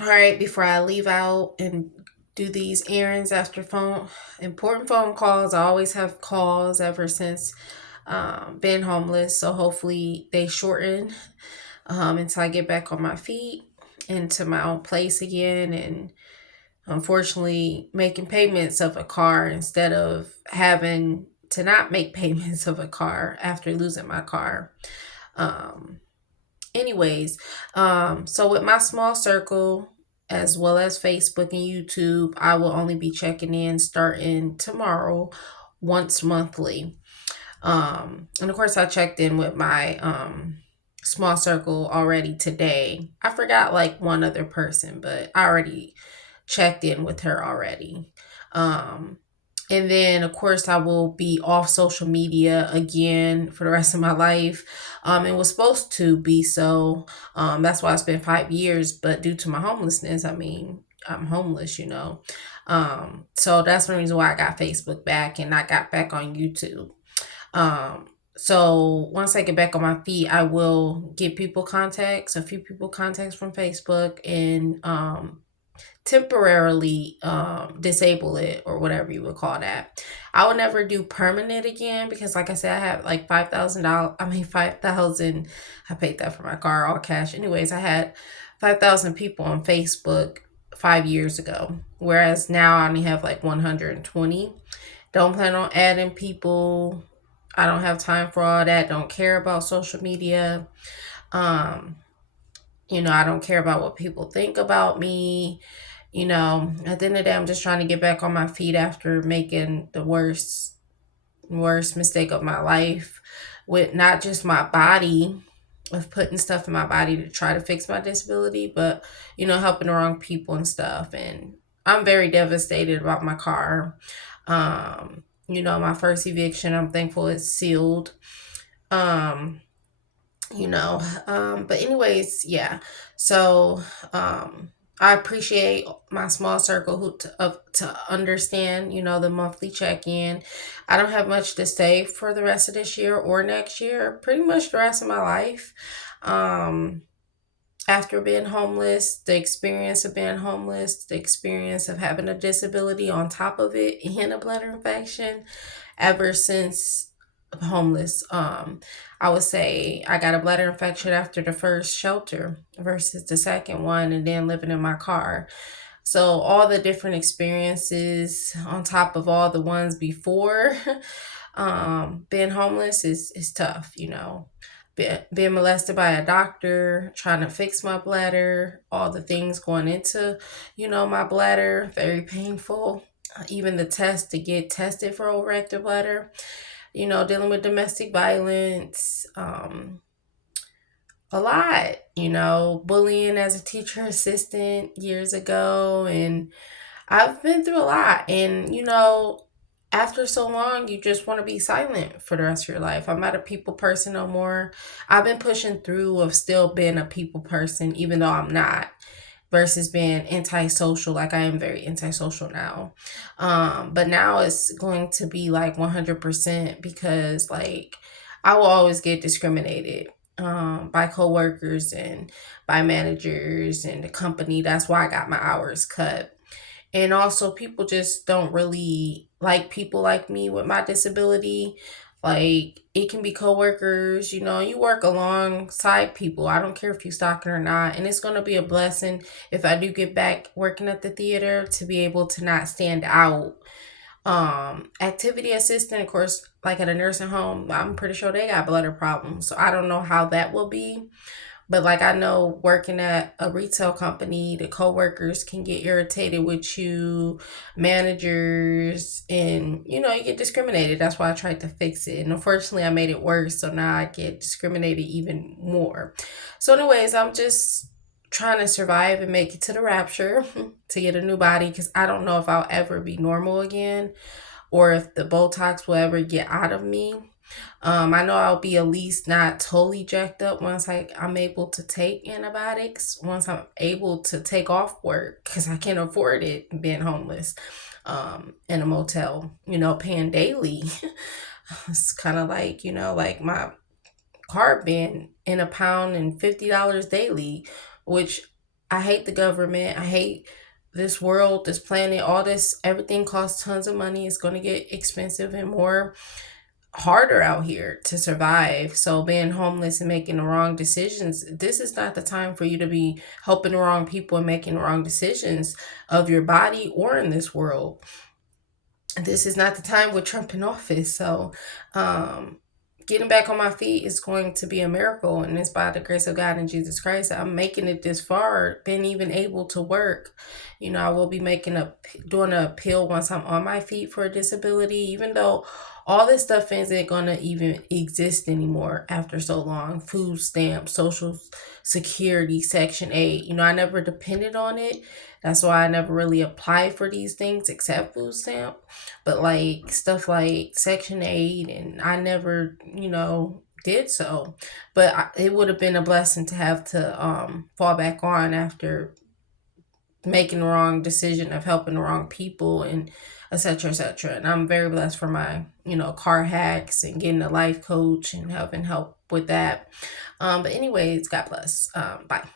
All right, before I leave out and do these errands after important phone calls. I always have calls ever since been homeless. So hopefully they shorten until I get back on my feet into my own place again. And unfortunately, making payments of a car instead of having to not make payments of a car after losing my car. Um, anyways, so with my small circle, as well as Facebook and YouTube, I will only be checking in starting tomorrow once monthly. And of course, I checked in with my small circle already today. I forgot like one other person, but I already checked in with her already. Um, and then, of course, I will be off social media again for the rest of my life. It was supposed to be so. That's why I spent 5 years. But due to my homelessness, I mean, I'm homeless, you know. So that's the reason why I got Facebook back and I got back on YouTube. Um, so once I get back on my feet, I will get people contacts, a few people contacts from Facebook, and temporarily disable it or whatever you would call that. I will never do permanent again because, like I said, I have like $5,000. I mean, 5,000. I paid that for my car, all cash. Anyways, I had 5,000 people on Facebook 5 years ago, whereas now I only have like 120. Don't plan on adding people. I don't have time for all that. Don't care about social media. Um, I don't care about what people think about me. At the end of the day, I'm just trying to get back on my feet after making the worst mistake of my life with not just my body, of putting stuff in my body to try to fix my disability, but helping the wrong people and stuff. And I'm very devastated about my car. My first eviction, I'm thankful it's sealed. Um, but anyways, yeah. So I appreciate my small circle to understand, the monthly check-in. I don't have much to say for the rest of this year or next year, pretty much the rest of my life. Um After being homeless, the experience of being homeless, the experience of having a disability on top of it and a bladder infection, ever since homeless. I would say I got a bladder infection after the first shelter versus the second one, and then living in my car. So all the different experiences on top of all the ones before being homeless is tough, being molested by a doctor, trying to fix my bladder, all the things going into, my bladder, very painful. Even the test to get tested for overactive bladder, dealing with domestic violence, a lot, bullying as a teacher assistant years ago. And I've been through a lot. And, after so long, you just want to be silent for the rest of your life. I'm not a people person no more. I've been pushing through of still being a people person, even though I'm not, versus being antisocial. Like I am very antisocial now. But now it's going to be like 100% because like I will always get discriminated by coworkers and by managers and the company. That's why I got my hours cut. And also, people just don't really like people like me with my disability. Like, it can be coworkers, you work alongside people. I don't care if you stalking or not. And it's going to be a blessing if I do get back working at the theater to be able to not stand out. Activity assistant, of course, like at a nursing home, I'm pretty sure they got bladder problems. So I don't know how that will be. But like I know working at a retail company, the coworkers can get irritated with you, managers, and you get discriminated. That's why I tried to fix it. And unfortunately I made it worse. So now I get discriminated even more. So anyways, I'm just trying to survive and make it to the rapture to get a new body because I don't know if I'll ever be normal again or if the Botox will ever get out of me. I know I'll be at least not totally jacked up once I'm able to take antibiotics, once I'm able to take off work because I can't afford it being homeless in a motel, paying daily. It's kind of like, like my car being in a pound and $50 daily, which I hate the government. I hate this world, this planet, all this. Everything costs tons of money. It's going to get expensive and more harder out here to survive. So being homeless and making the wrong decisions, this is not the time for you to be helping the wrong people and making the wrong decisions of your body or in this world. This is not the time with Trump in office. So um getting back on my feet is going to be a miracle, and it's by the grace of God and Jesus Christ. I'm making it this far, been even able to work. I will be doing an appeal once I'm on my feet for a disability, even though all this stuff isn't gonna even exist anymore after so long. Food stamps, social security, Section 8. I never depended on it. That's why I never really applied for these things except food stamp. But like stuff like Section 8, and I never, did so. But it would have been a blessing to have to fall back on after making the wrong decision of helping the wrong people and etc etc. And I'm very blessed for my car hacks and getting a life coach and having help with that. But anyways, God bless. Bye.